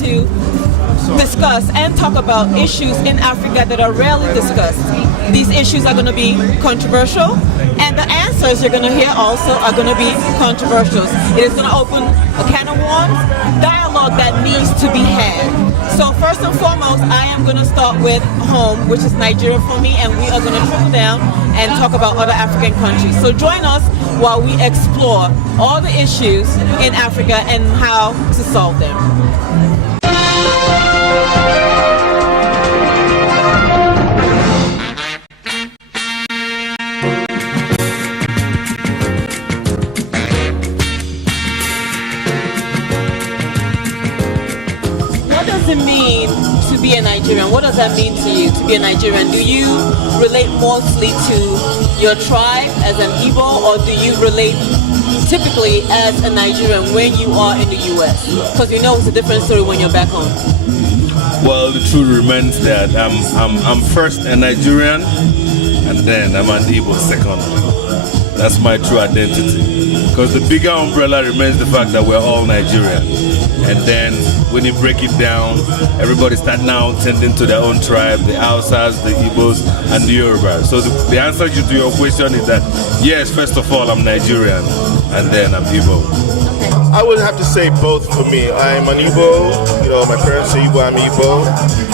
to discuss and talk about issues in Africa that are rarely discussed. These issues are going to be controversial, and the answers you're going to hear also are going to be controversial. It is going to open a can of worms, dialogue that needs to be had. So first and foremost, I am going to start with home, which is Nigeria for me, and we are going to trickle down and talk about other African countries. So join us while we explore all the issues in Africa and how to solve them. What does it mean to be a Nigerian? What does that mean to you, to be a Nigerian? Do you relate mostly to your tribe as an Igbo, or do you relate typically as a Nigerian when you are in the U.S.? Because you know it's a different story when you're back home. Well, the truth remains that I'm first a Nigerian, and then I'm an Igbo secondly. That's my true identity. Because the bigger umbrella remains the fact that we're all Nigerian. And then when you break it down, everybody start now tending to their own tribe, the Hausas, the Igbos, and the Yorubas. So the answer to your question is that, yes, first of all, I'm Nigerian, and then I'm Igbo. I would have to say both for me. I'm an Igbo, my parents are Igbo, I'm Igbo.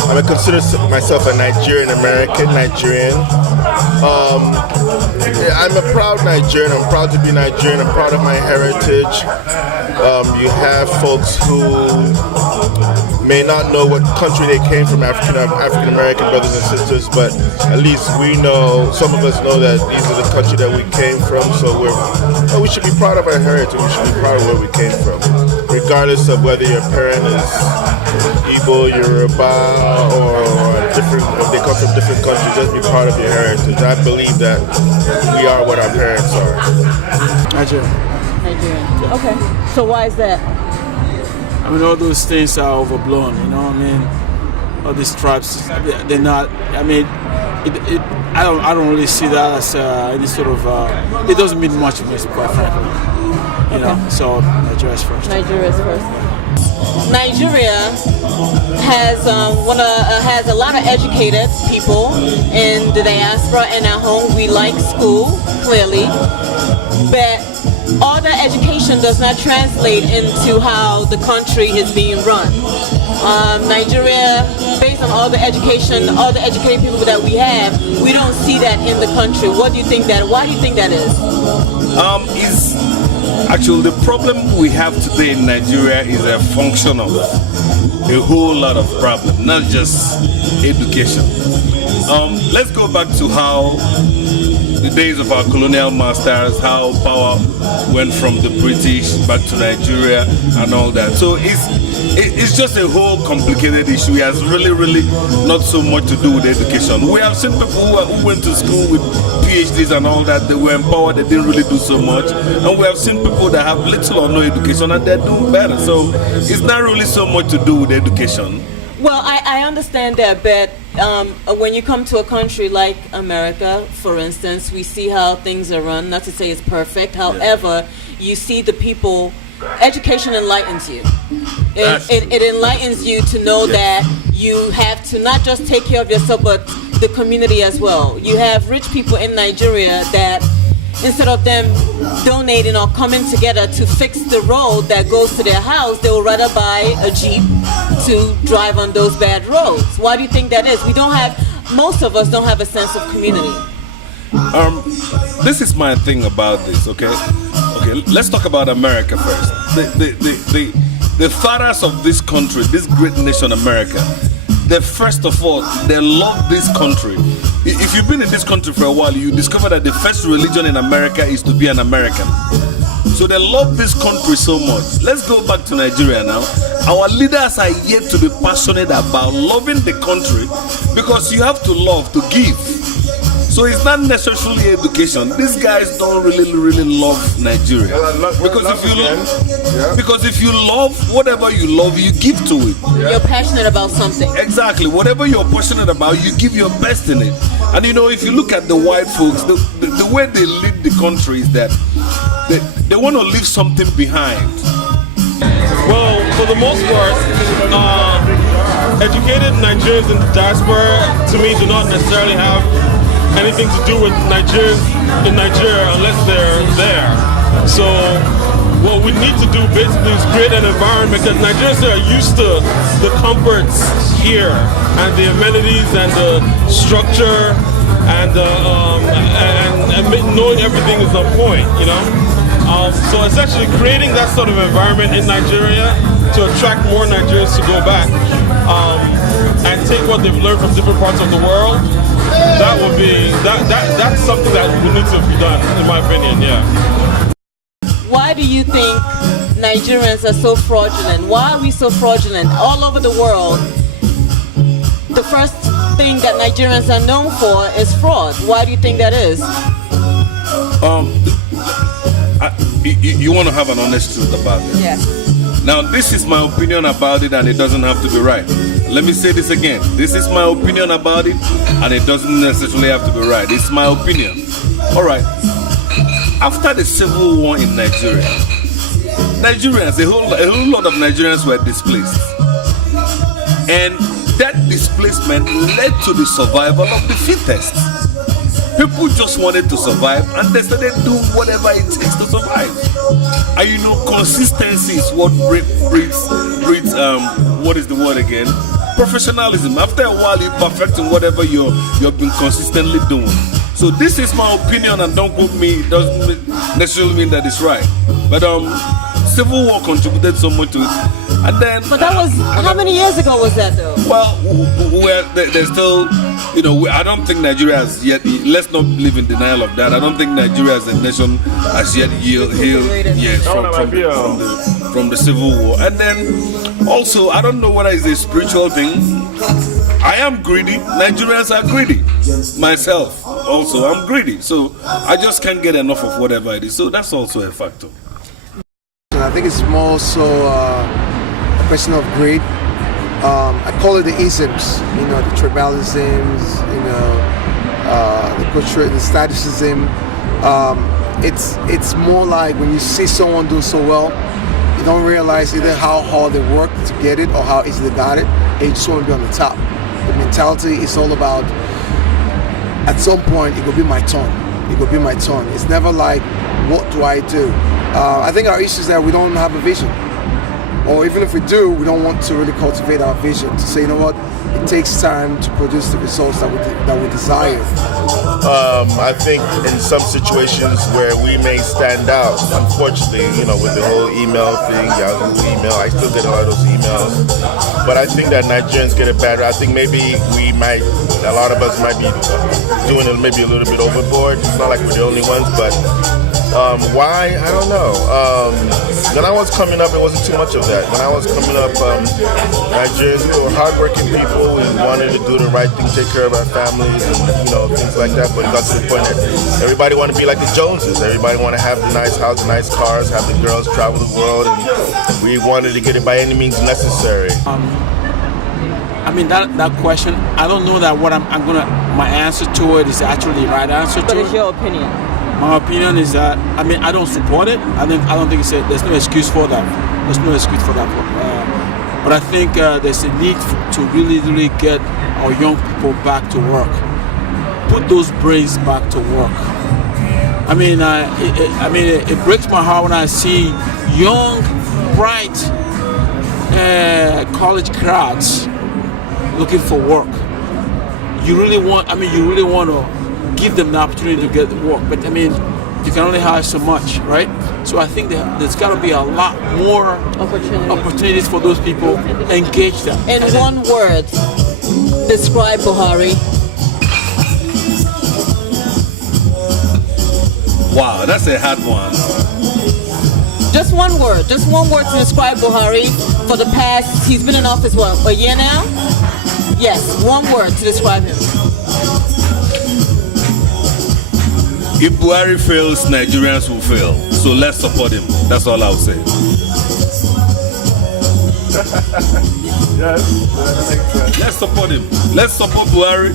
I consider myself a Nigerian-American, Nigerian. I'm a proud Nigerian, I'm proud to be Nigerian, I'm proud of my heritage. You have folks who may not know what country they came from, African-American brothers and sisters, but at least we know, some of us know that these are the country that we came from, so we should be proud of our heritage, we should be proud of where we came from, regardless of whether your parent is Igbo, Yoruba, or different, if they come from different countries. Just be part of your heritage. I believe that we are what our parents are. Nigerian. Okay. So why is that? I mean, all those things are overblown, all these tribes, they're not, I don't really see that as any sort of, it doesn't mean much to me, quite frankly. So Nigeria's first. Nigeria has has a lot of educated people in the diaspora, and at home we like school, clearly, but all the education does not translate into how the country is being run. Nigeria, based on all the education, all the educated people that we have, we don't see that in the country. Why do you think that is? Actually, the problem we have today in Nigeria is a function of a whole lot of problems, not just education. Let's go back to how the days of our colonial masters, how power went from the British back to Nigeria and all that. So it's just a whole complicated issue. It has really not so much to do with education. We have seen people who went to school with PhDs and all that, they were empowered, they didn't really do so much. And we have seen people that have little or no education and they're doing better. So it's not really so much to do with education. Well, I understand that, but when you come to a country like America, for instance, we see how things are run. Not to say it's perfect. However, you see the people. Education enlightens you. It enlightens you to know that you have to not just take care of yourself, but the community as well. You have rich people in Nigeria that, instead of them donating or coming together to fix the road that goes to their house, they will rather buy a Jeep to drive on those bad roads. Why do you think that is? Most of us don't have a sense of community. This is my thing about this, okay, let's talk about America first. The fathers of this country, this great nation America, first of all, they love this country. If you've been in this country for a while, you discover that the first religion in America is to be an American. So they love this country so much. Let's go back to Nigeria now. Our leaders are yet to be passionate about loving the country, because you have to love to give. So it's not necessarily education. These guys don't really love Nigeria. Because if you love whatever you love, you give to it. You're passionate about something. Exactly. Whatever you're passionate about, you give your best in it. And if you look at the white folks, the way they lead the country is that they want to leave something behind. Well, for the most part, educated Nigerians in the diaspora, to me, do not necessarily have anything to do with Nigerians in Nigeria unless they're there. So what we need to do basically is create an environment, because Nigerians are used to the comforts here and the amenities and the structure and knowing everything is on point, you know. So essentially creating that sort of environment in Nigeria to attract more Nigerians to go back and take what they've learned from different parts of the world. That would be that's something that would need to be done, in my opinion. Yeah. Why do you think Nigerians are so fraudulent? Why are we so fraudulent? All over the world, the first thing that Nigerians are known for is fraud. Why do you think that is? You want to have an honest truth about it. Yes. Now, this is my opinion about it, and it doesn't have to be right. Let me say this again. This is my opinion about it, and it doesn't necessarily have to be right. It's my opinion. All right. After the civil war in Nigeria, Nigerians, a whole lot of Nigerians were displaced. And that displacement led to the survival of the fittest. People just wanted to survive, and they started doing whatever it takes to survive. And you know, consistency is what breeds what is the word again? Professionalism. After a while, you're perfecting whatever you've been consistently doing. So this is my opinion, and don't quote me. It doesn't necessarily mean that it's right. But Civil War contributed so much to it. And then, but that was how many years ago was that though? Well, there's still, you know, I don't think Nigeria has yet. Let's not live in denial of that. I don't think Nigeria as a nation has yet healed from the Civil War. And then also, I don't know whether it's a spiritual thing. I am greedy. Nigerians are greedy. Myself also, I'm greedy. So I just can't get enough of whatever it is. So that's also a factor. I think it's more so a question of greed. I call it the isms, you know, the tribalisms, you know, the statuses. It's more like when you see someone do so well, you don't realize either how hard they worked to get it or how easy they got it, and you just want to be on the top. The mentality is all about, at some point, it will be my turn. It will be my turn. It's never like, what do I do? I think our issue is that we don't have a vision. Or even if we do, we don't want to really cultivate our vision to say, you know what, it takes time to produce the results that we desire. I think in some situations where we may stand out, unfortunately, you know, with the whole email thing, Yahoo email, I still get a lot of those emails. But I think that Nigerians get it better. I think maybe a lot of us might be doing it maybe a little bit overboard. It's not like we're the only ones, but why? I don't know. When I was coming up, it wasn't too much of that. When I was coming up, Nigerians, we were hardworking people. We wanted to do the right thing, take care of our families, and you know, things like that. But it got to the point that everybody wanted to be like the Joneses. Everybody wanted to have the nice house, nice cars, have the girls travel the world, and we wanted to get it by any means necessary. I mean that question. I don't know that my answer to it is actually the right answer to it. But it's your opinion. My opinion is that, I mean, I don't support it. I don't think there's no excuse for that. There's no excuse for that. But I think there's a need to really get our young people back to work. Put those brains back to work. I mean, it breaks my heart when I see young, bright college grads looking for work. You really want to give them the opportunity to get work, but I mean, you can only hire so much, right? So I think there's got to be a lot more opportunities for those people. Engage them. In one word, describe Buhari. Wow, that's a hard one. Just one word to describe Buhari for the past, he's been in office, what, a year now? Yes, one word to describe him. If Buhari fails, Nigerians will fail. So let's support him. That's all I'll say. Yes, let's support him. Let's support Buhari.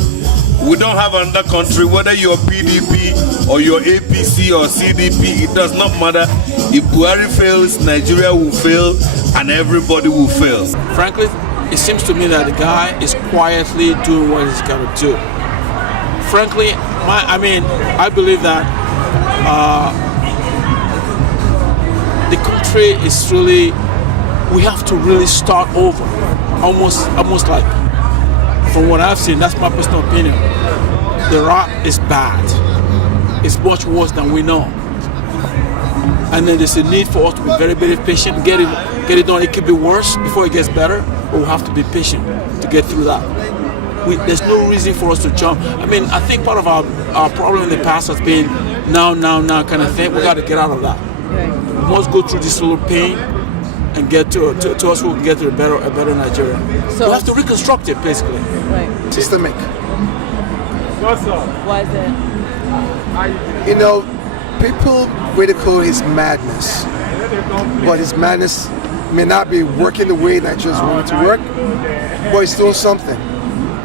We don't have another country, whether you're PDP or you're APC or CDP, it does not matter. If Buhari fails, Nigeria will fail and everybody will fail. Frankly, it seems to me that the guy is quietly doing what he's got to do. Frankly, I believe that the country is really, we have to really start over, almost like, from what I've seen, that's my personal opinion. The rap is bad. It's much worse than we know. And then there's a need for us to be very, very patient, get it done. It could be worse before it gets better, but we have to be patient to get through that. There's no reason for us to jump. I think part of our problem in the past has been now kind of thing. We got to get out of that. We must go through this little pain and get to us who can get to a better Nigeria. So we have to reconstruct it, basically. Right. Systemic. Why is that? You know, people ridicule his madness, but his madness may not be working the way Nigerians want it to work, but it's doing something.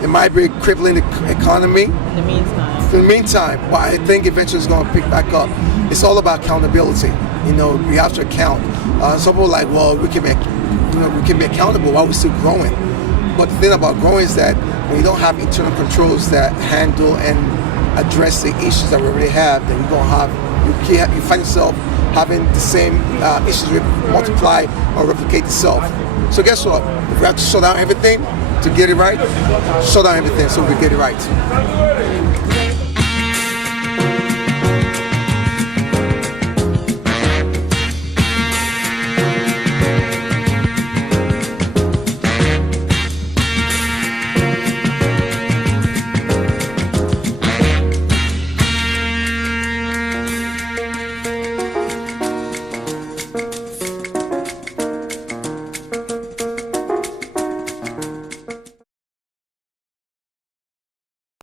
It might be crippling the economy In the meantime. for the meantime, but I think eventually it's going to pick back up. It's all about accountability. You know, we have to account. Some people are like, well, we can be accountable while we're still growing. But the thing about growing is that when you don't have internal controls that handle and address the issues that we already have, then you find yourself having the same issues multiply or replicate itself. So guess what? If we have to shut down everything to get it right, shut down everything so we get it right.